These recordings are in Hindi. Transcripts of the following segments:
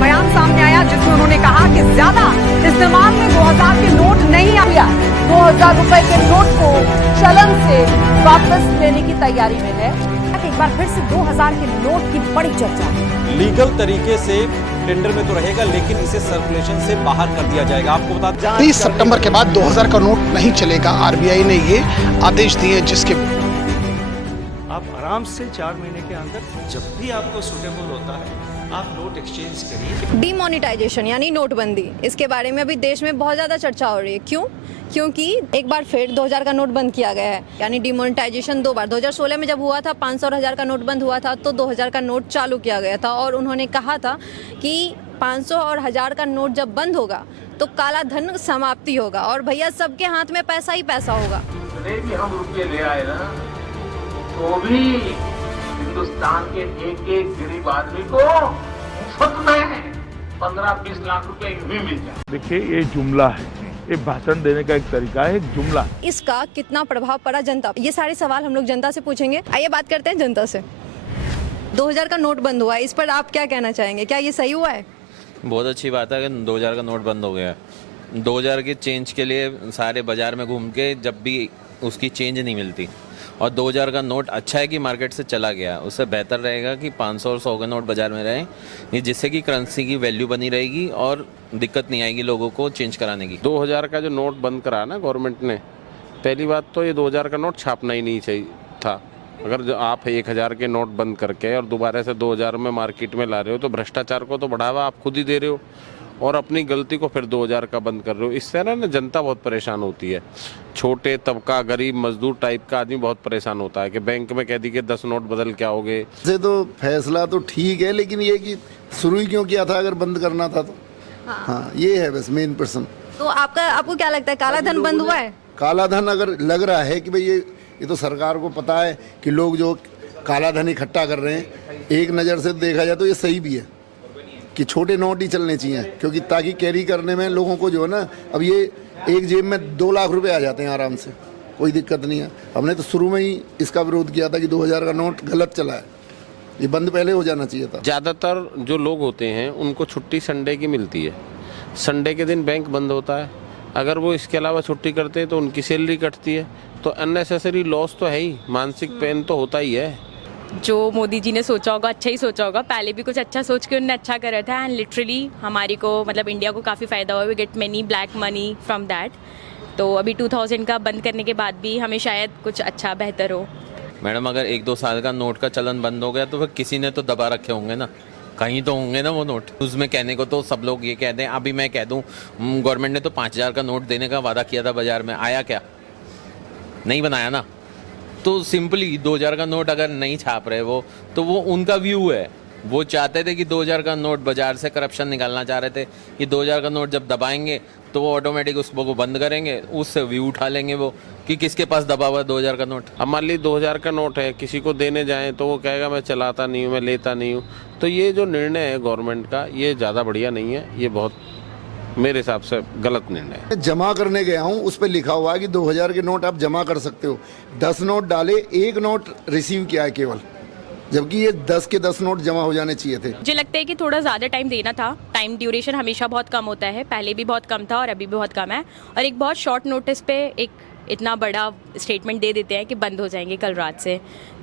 बयान सामने आया जिसमें उन्होंने कहा कि ज्यादा इस्तेमाल में 2000 के नोट नहीं आया। 2000 रुपए के नोट को चलन से वापस लेने की तैयारी में है। एक बार फिर से 2000 के नोट की बड़ी चर्चा। लीगल तरीके से टेंडर में तो रहेगा, लेकिन इसे सर्कुलेशन से बाहर कर दिया जाएगा। आपको बता 30 सितंबर के बाद 2000 का नोट नहीं चलेगा। आरबीआई ने ये आदेश दिए, जिसके आप आराम से 4 महीने के अंदर जब भी आपको सूटेबल होता है आप नोट एक्सचेंज करिए। डीमोनेटाइजेशन यानी नोटबंदी, इसके बारे में अभी देश में बहुत ज़्यादा चर्चा हो रही है। क्यों? क्योंकि एक बार फिर 2000 का नोट बंद किया गया है। यानी डीमोनेटाइजेशन 2 बार, 2016 में जब हुआ था 500 और 1000 का नोट बंद हुआ था, तो 2000 का नोट चालू किया गया था और उन्होंने कहा था कि 500 और 1000 का नोट जब बंद होगा तो काला धन समाप्ति होगा और भैया सबके हाथ में पैसा ही पैसा होगा। भी हम रुपये ले आए ना, तो भी हिंदुस्तान के एक गरीब आदमी को मुफ्त में 15-20 लाख रुपए भी मिल जाए। देखिए, ये जुमला है, ये भाषण देने का एक तरीका है, एक जुमला। इसका कितना प्रभाव पड़ा जनता? ये सारे सवाल हम लोग जनता से पूछेंगे। आइए बात करते हैं जनता से। 2000 का नोट बंद हुआ है, इस पर आप क्या कहना चाहेंगे? क्या ये सही हुआ है? बहुत अच्छी बात है कि 2000 का नोट बंद हो गया। 2000 के चेंज के लिए सारे बाजार में घूम के जब भी उसकी चेंज नहीं मिलती, और 2000 का नोट अच्छा है कि मार्केट से चला गया। उससे बेहतर रहेगा कि 500 और 100 के नोट बाजार में रहें, ये जिससे कि करेंसी की वैल्यू बनी रहेगी और दिक्कत नहीं आएगी लोगों को चेंज कराने की। 2000 का जो नोट बंद करा ना गवर्नमेंट ने, पहली बात तो ये 2000 का नोट छापना ही नहीं चाहिए था। अगर जो आप 1000 के नोट बंद करके और दोबारा से 2000 में मार्केट में ला रहे हो तो भ्रष्टाचार को तो बढ़ावा आप खुद ही दे रहे हो और अपनी गलती को फिर 2000 का बंद कर रहे हो। इससे ना जनता बहुत परेशान होती है। छोटे तबका, गरीब मजदूर टाइप का आदमी बहुत परेशान होता है कि बैंक में कह दी कि 10 नोट बदल क्या होगे। से तो फैसला तो ठीक है, लेकिन ये कि शुरू ही क्यों किया था अगर बंद करना था तो। हाँ, ये है बस मेन प्रश्न। तो आपको क्या लगता है, काला धन बंद हुआ है? काला धन अगर लग रहा है कि भाई ये तो सरकार को पता है कि लोग जो काला धन इकट्ठा कर रहे हैं, एक नज़र से देखा जाए तो ये सही भी है कि छोटे नोट ही चलने चाहिए, क्योंकि ताकि कैरी करने में लोगों को जो है ना, अब ये एक जेब में 2 लाख रुपए आ जाते हैं आराम से, कोई दिक्कत नहीं है। हमने तो शुरू में ही इसका विरोध किया था कि 2000 का नोट गलत चला है, ये बंद पहले हो जाना चाहिए था। ज़्यादातर जो लोग होते हैं उनको छुट्टी संडे की मिलती है। संडे के दिन बैंक बंद होता है, अगर वो इसके अलावा छुट्टी करते हैं तो उनकी सैलरी कटती है, तो अननेसेसरी लॉस तो है ही, मानसिक पेन तो होता ही है। जो मोदी जी ने सोचा होगा अच्छा ही सोचा होगा, पहले भी कुछ अच्छा सोच के उन्होंने अच्छा करा था एंड लिटरली हमारी को मतलब इंडिया को काफ़ी फ़ायदा हुआ। We get many black money from that. तो अभी 2000 का बंद करने के बाद भी हमें शायद कुछ अच्छा बेहतर हो। मैडम, अगर 1-2 साल का नोट का चलन बंद हो गया तो फिर किसी ने तो दबा रखे होंगे ना, कहीं तो होंगे ना वो नोट। उसमें कहने को तो सब लोग ये कहते हैं, अभी मैं कह दूं गवर्नमेंट ने तो 5000 का नोट देने का वादा किया था बाजार में, आया क्या? नहीं बनाया ना। तो सिंपली 2000 का नोट अगर नहीं छाप रहे वो, तो वो उनका व्यू है। वो चाहते थे कि 2000 का नोट बाजार से करप्शन निकालना चाह रहे थे कि 2000 का नोट जब दबाएंगे तो वो ऑटोमेटिक उसको बंद करेंगे, उससे व्यू उठा लेंगे वो कि किसके पास दबा हुआ है 2000 का नोट। अब मान ली 2000 का नोट है, किसी को देने जाएं तो वो कहेगा मैं चलाता नहीं हूँ, मैं लेता नहीं हूँ। तो ये जो निर्णय है गवर्नमेंट का, ये ज़्यादा बढ़िया नहीं है, ये बहुत मेरे हिसाब से गलत निर्णय है। जमा करने गया हूँ, उस पर लिखा हुआ है कि 2000 के नोट आप जमा कर सकते हो। 10 नोट डाले, 1 नोट रिसीव किया है केवल, जबकि ये 10 के 10 नोट जमा हो जाने चाहिए थे। मुझे लगता है कि थोड़ा ज़्यादा टाइम देना था। टाइम ड्यूरेशन हमेशा बहुत कम होता है, पहले भी बहुत कम था और अभी भी बहुत कम है। और एक बहुत शॉर्ट नोटिस पे एक इतना बड़ा स्टेटमेंट दे देते हैं कि बंद हो जाएंगे कल रात से।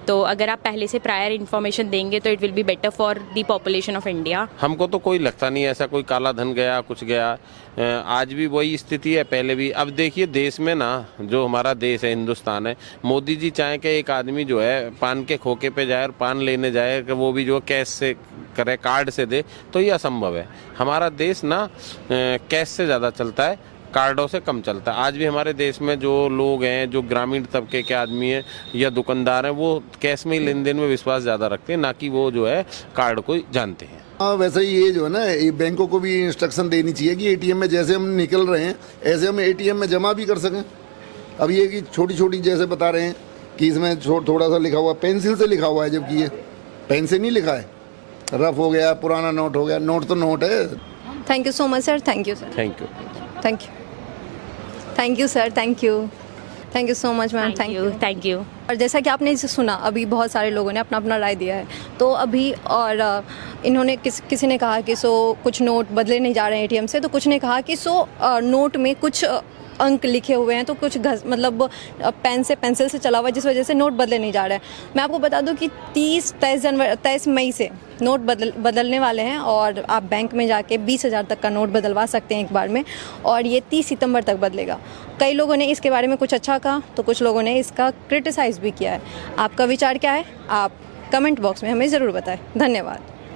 तो अगर आप पहले से प्रायर इन्फॉर्मेशन देंगे तो it will be better for the population of India. हमको तो कोई लगता नहीं ऐसा कोई काला धन गया, कुछ गया। आज भी वही स्थिति है, पहले भी। अब देखिए देश में ना, जो हमारा देश है, हिंदुस्तान है, मोदी जी चाहे कि एक आदमी जो है पान के खोखे पे जाए और पान लेने जाए, कि वो भी जो कैश से करे, कार्ड से दे, तो ये असंभव है। हमारा देश ना कैश से ज़्यादा चलता है, कार्डों से कम चलता है। आज भी हमारे देश में जो लोग हैं, जो ग्रामीण तबके के आदमी हैं या दुकानदार हैं, वो कैश में ही लेन देन में विश्वास ज़्यादा रखते हैं, ना कि वो जो है कार्ड को जानते हैं। हाँ, वैसे ये जो है ना, ये बैंकों को भी इंस्ट्रक्शन देनी चाहिए कि एटीएम में जैसे हम निकल रहे हैं ऐसे हम एटीएम में जमा भी कर सकें। अब ये कि छोटी छोटी जैसे बता रहे हैं कि इसमें थोड़ा सा लिखा हुआ, पेंसिल से लिखा हुआ है, जबकि ये पेन से नहीं लिखा है, रफ हो गया, पुराना नोट हो गया। नोट तो नोट है। Thank you so much sir. Thank you sir. Thank you. Thank you. Thank you sir. Thank you. Thank you so much ma'am. Thank you. और जैसा कि आपने इसे सुना, अभी बहुत सारे लोगों ने अपना अपना राय दिया है। तो अभी और इन्होंने किसी ने कहा कि कुछ नोट बदले नहीं जा रहे हैं एटीएम से, तो कुछ ने कहा कि नोट में कुछ अंक लिखे हुए हैं, तो कुछ मतलब पेन से पेंसिल से चला हुआ है, जिस वजह से नोट बदले नहीं जा रहे हैं। मैं आपको बता दूं कि 23 मई से नोट बदलने वाले हैं और आप बैंक में जाके 20,000 तक का नोट बदलवा सकते हैं एक बार में, और ये 30 सितंबर तक बदलेगा। कई लोगों ने इसके बारे में कुछ अच्छा कहा, तो कुछ लोगों ने इसका क्रिटिसाइज़ भी किया है। आपका विचार क्या है? आप कमेंट बॉक्स में हमें ज़रूर बताएं। धन्यवाद।